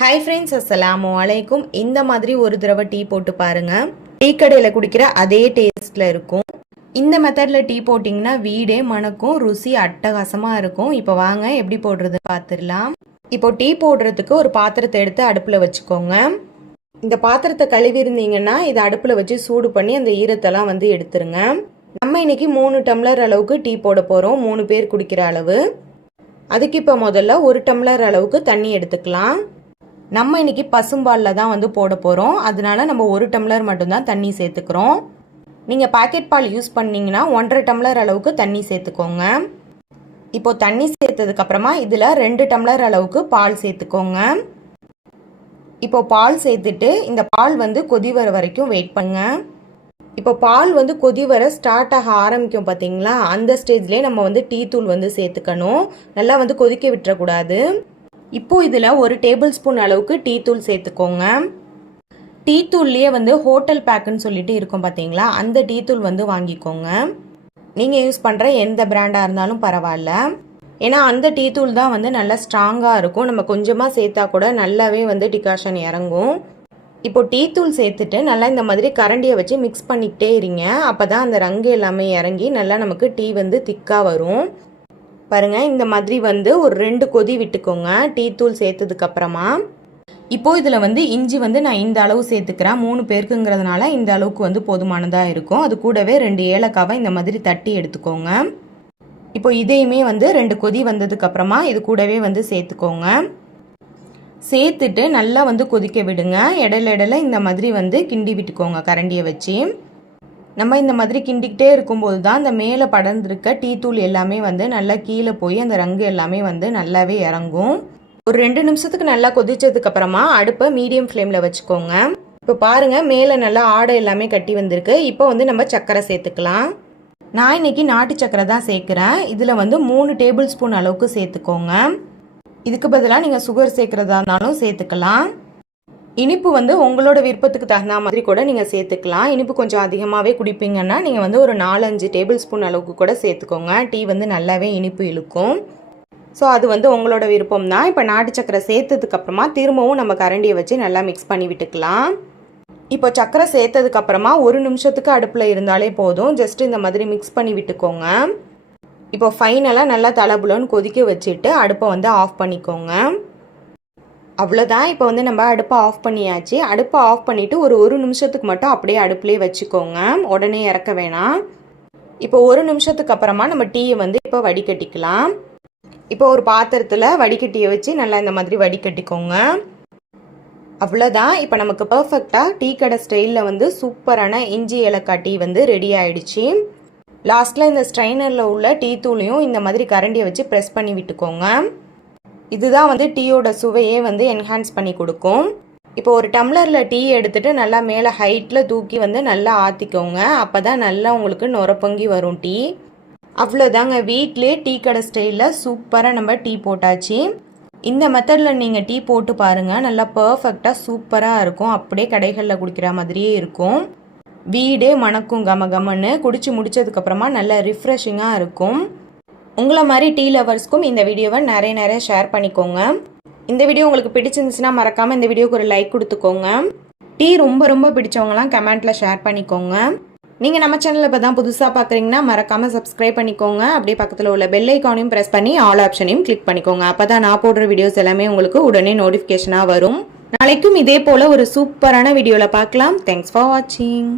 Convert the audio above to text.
Hi friends அஸ்லாம் வலைக்கும் இந்த மாதிரி ஒரு தடவை டீ போட்டு பாருங்கள் டீ கடையில் குடிக்கிற அதே டேஸ்ட்டில் இருக்கும். இந்த மெத்தடில் டீ போட்டிங்கன்னா வீடே மணக்கும் ருசி அட்டகாசமாக இருக்கும். இப்போ வாங்க எப்படி போடுறது பார்த்துடலாம் இப்போ டீ போடுறதுக்கு ஒரு பாத்திரத்தை எடுத்து அடுப்பில் வச்சுக்கோங்க. இந்த பாத்திரத்தை கழுவி இருந்தீங்கன்னா இதை அடுப்பில் வச்சு சூடு பண்ணி அந்த ஈரத்தெல்லாம் வந்து எடுத்துருங்க. நம்ம இன்னைக்கு மூணு டம்ளர் அளவுக்கு டீ போட போகிறோம் மூணு பேர் குடிக்கிற அளவு. அதுக்கு இப்போ முதல்ல ஒரு டம்ளர் அளவுக்கு தண்ணி எடுத்துக்கலாம். நம்ம இன்னைக்கு பசும்பாலில் தான் வந்து போட போகிறோம் அதனால நம்ம ஒரு டம்ளர் மட்டும்தான் தண்ணி சேர்த்துக்கிறோம். நீங்கள் பாக்கெட் பால் யூஸ் பண்ணிங்கன்னா ஒன்றரை டம்ளர் அளவுக்கு தண்ணி சேர்த்துக்கோங்க. இப்போ தண்ணி சேர்த்ததுக்கப்புறமா இதில் ரெண்டு டம்ளர் அளவுக்கு பால் சேர்த்துக்கோங்க. இப்போ பால் சேர்த்துட்டு இந்த பால் வந்து கொதி வர வரைக்கும் வெயிட் பண்ணுங்க. இப்போ பால் வந்து கொதி வர ஸ்டார்ட் ஆக ஆரம்பிக்கும் பார்த்தீங்களா அந்த ஸ்டேஜ்லேயே நம்ம வந்து டீ தூள் வந்து சேர்த்துக்கணும். நல்லா வந்து கொதிக்க விட்டுறக்கூடாது. இப்போது இதில் ஒரு டேபிள் ஸ்பூன் அளவுக்கு டீ தூள் சேர்த்துக்கோங்க. டீ தூள்லேயே வந்து ஹோட்டல் பேக்குன்னு சொல்லிட்டு இருக்கும் பார்த்தீங்களா அந்த டீ தூள் வந்து வாங்கிக்கோங்க. நீங்கள் யூஸ் பண்ணுற எந்த பிராண்டாக இருந்தாலும் பரவாயில்ல. ஏன்னா அந்த டீ தூள் தான் வந்து நல்லா ஸ்ட்ராங்காக இருக்கும். நம்ம கொஞ்சமாக சேர்த்தா கூட நல்லாவே வந்து டிகாஷன் இறங்கும். இப்போ டீ தூள் சேர்த்துட்டு நல்லா இந்த மாதிரி கரண்டியை வச்சு மிக்ஸ் பண்ணிக்கிட்டே இருங்க. அப்போ தான் அந்த ரங்கு எல்லாமே இறங்கி நல்லா நமக்கு டீ வந்து திக்காக வரும். பாருங்கள் இந்த மாதிரி வந்து ஒரு ரெண்டு கொதி விட்டுக்கோங்க. டீ தூள் சேர்த்ததுக்கு இப்போ இதில் வந்து இஞ்சி வந்து நான் இந்த அளவு சேர்த்துக்கிறேன். மூணு பேருக்குங்கிறதுனால இந்த அளவுக்கு வந்து போதுமானதாக இருக்கும். அது கூடவே ரெண்டு ஏலக்காவை இந்த மாதிரி தட்டி எடுத்துக்கோங்க. இப்போ இதையுமே வந்து ரெண்டு கொதி வந்ததுக்கப்புறமா இது கூடவே வந்து சேர்த்துக்கோங்க. சேர்த்துட்டு நல்லா வந்து கொதிக்க விடுங்க. இடையில இடையில இந்த மாதிரி வந்து கிண்டி விட்டுக்கோங்க கரண்டியை வச்சு. நம்ம இந்த மாதிரி கிண்டிக்கிட்டே இருக்கும்போது தான் அந்த மேலே படர்ந்திருக்க டீ தூள் எல்லாமே வந்து நல்லா கீழே போய் அந்த ரங்கு எல்லாமே வந்து நல்லாவே இறங்கும். ஒரு ரெண்டு நிமிஷத்துக்கு நல்லா கொதிச்சதுக்கு அப்புறமா அடுப்பை மீடியம் ஃப்ளேமில் வச்சுக்கோங்க. இப்போ பாருங்க மேலே நல்லா ஆடை எல்லாமே கட்டி வந்திருக்கு. இப்போ வந்து நம்ம சர்க்கரை சேர்த்துக்கலாம். நான் இன்னைக்கு நாட்டு சர்க்கரை தான் சேர்க்குறேன். இதில் வந்து மூணு டேபிள் ஸ்பூன் அளவுக்கு சேர்த்துக்கோங்க. இதுக்கு பதிலாக நீங்கள் சுகர் சேர்க்குறதா இருந்தாலும் சேர்த்துக்கலாம். இனிப்பு வந்து உங்களோட விருப்பத்துக்கு தகுந்த மாதிரி கூட நீங்கள் சேர்த்துக்கலாம். இனிப்பு கொஞ்சம் அதிகமாகவே குடிப்பீங்கன்னா நீங்கள் வந்து ஒரு நாலஞ்சு டேபிள் ஸ்பூன் அளவுக்கு கூட சேர்த்துக்கோங்க. டீ வந்து நல்லாவே இனிப்பு இழுக்கும். ஸோ அது வந்து உங்களோட விருப்பம் தான். இப்போ நாட்டு சக்கரை சேர்த்ததுக்கப்புறமா திரும்பவும் நம்ம கரண்டியை வச்சு நல்லா மிக்ஸ் பண்ணி விட்டுக்கலாம். இப்போ சக்கரை சேர்த்ததுக்கப்புறமா ஒரு நிமிஷத்துக்கு அடுப்பில் இருந்தாலே போதும். ஜஸ்ட் இந்த மாதிரி மிக்ஸ் பண்ணி விட்டுக்கோங்க. இப்போ ஃபைனலாக நல்லா தலபுலன்னு கொதிக்க வச்சுட்டு அடுப்பை வந்து ஆஃப் பண்ணிக்கோங்க. அவ்வளோதான் இப்போ வந்து நம்ம அடுப்பை ஆஃப் பண்ணியாச்சு. அடுப்பை ஆஃப் பண்ணிவிட்டு ஒரு ஒரு நிமிஷத்துக்கு மட்டும் அப்படியே அடுப்புலேயே வச்சுக்கோங்க. உடனே இறக்க வேணாம். இப்போ ஒரு நிமிஷத்துக்கு அப்புறமா நம்ம டீயை வந்து இப்போ வடிகட்டிக்கலாம். இப்போ ஒரு பாத்திரத்தில் வடிகட்டியை வச்சு நல்லா இந்த மாதிரி வடிகட்டிக்கோங்க. அவ்வளோதான் இப்போ நமக்கு பர்ஃபெக்டாக டீ கடை ஸ்டைலில் வந்து சூப்பரான இஞ்சி ஏலக்காய் டீ வந்து ரெடி ஆயிடுச்சு. லாஸ்ட்டில் இந்த ஸ்ட்ரைனரில் உள்ள டீ தூளையும் இந்த மாதிரி கரண்டியை வச்சு ப்ரெஸ் பண்ணி விட்டுக்கோங்க. இதுதான் வந்து டீயோட சுவையே வந்து என்ஹான்ஸ் பண்ணி கொடுக்கும். இப்போ ஒரு டம்ளரில் டீ எடுத்துட்டு நல்லா மேலே ஹைட்டில் தூக்கி வந்து நல்லா ஆற்றிக்கோங்க அப்போ தான் நல்லா உங்களுக்கு நுரப்பொங்கி பொங்கி வரும் டீ. அவ்வளோதாங்க வீட்லேயே டீ கடை ஸ்டைலில் சூப்பராக நம்ம டீ போட்டாச்சு. இந்த மெத்தடில் நீங்கள் டீ போட்டு பாருங்கள் நல்லா பர்ஃபெக்டாக சூப்பராக இருக்கும். அப்படியே கடைகளில் குடிக்கிற மாதிரியே இருக்கும். வீடே மணக்கும் கம கமன்னு குடிச்சு முடிச்சதுக்கப்புறமா நல்லா ரிஃப்ரெஷிங்காக இருக்கும். உங்களை மாதிரி டீ லவர்ஸ்க்கும் இந்த வீடியோவை நிறைய நிறைய ஷேர் பண்ணிக்கோங்க. இந்த வீடியோ உங்களுக்கு பிடிச்சிருந்துச்சுன்னா மறக்காமல் இந்த வீடியோக்கு ஒரு லைக் கொடுத்துக்கோங்க. டீ ரொம்ப ரொம்ப பிடிச்சவங்களாம் கமெண்ட்டில் ஷேர் பண்ணிக்கோங்க. நீங்கள் நம்ம சேனலில் இப்போ தான் புதுசாக பார்க்குறீங்கன்னா மறக்காமல் சப்ஸ்கிரைப் பண்ணிக்கோங்க. அப்படியே பக்கத்தில் உள்ள பெல் ஐக்கானையும் ப்ரெஸ் பண்ணி ஆல் ஆப்ஷனையும் கிளிக் பண்ணிக்கோங்க. அப்போ தான் நான் போடுற வீடியோஸ் எல்லாமே உங்களுக்கு உடனே நோட்டிஃபிகேஷனாக வரும். நாளைக்கும் இதே போல் ஒரு சூப்பரான வீடியோவில் பார்க்கலாம். தேங்க்ஸ் ஃபார் வாட்சிங்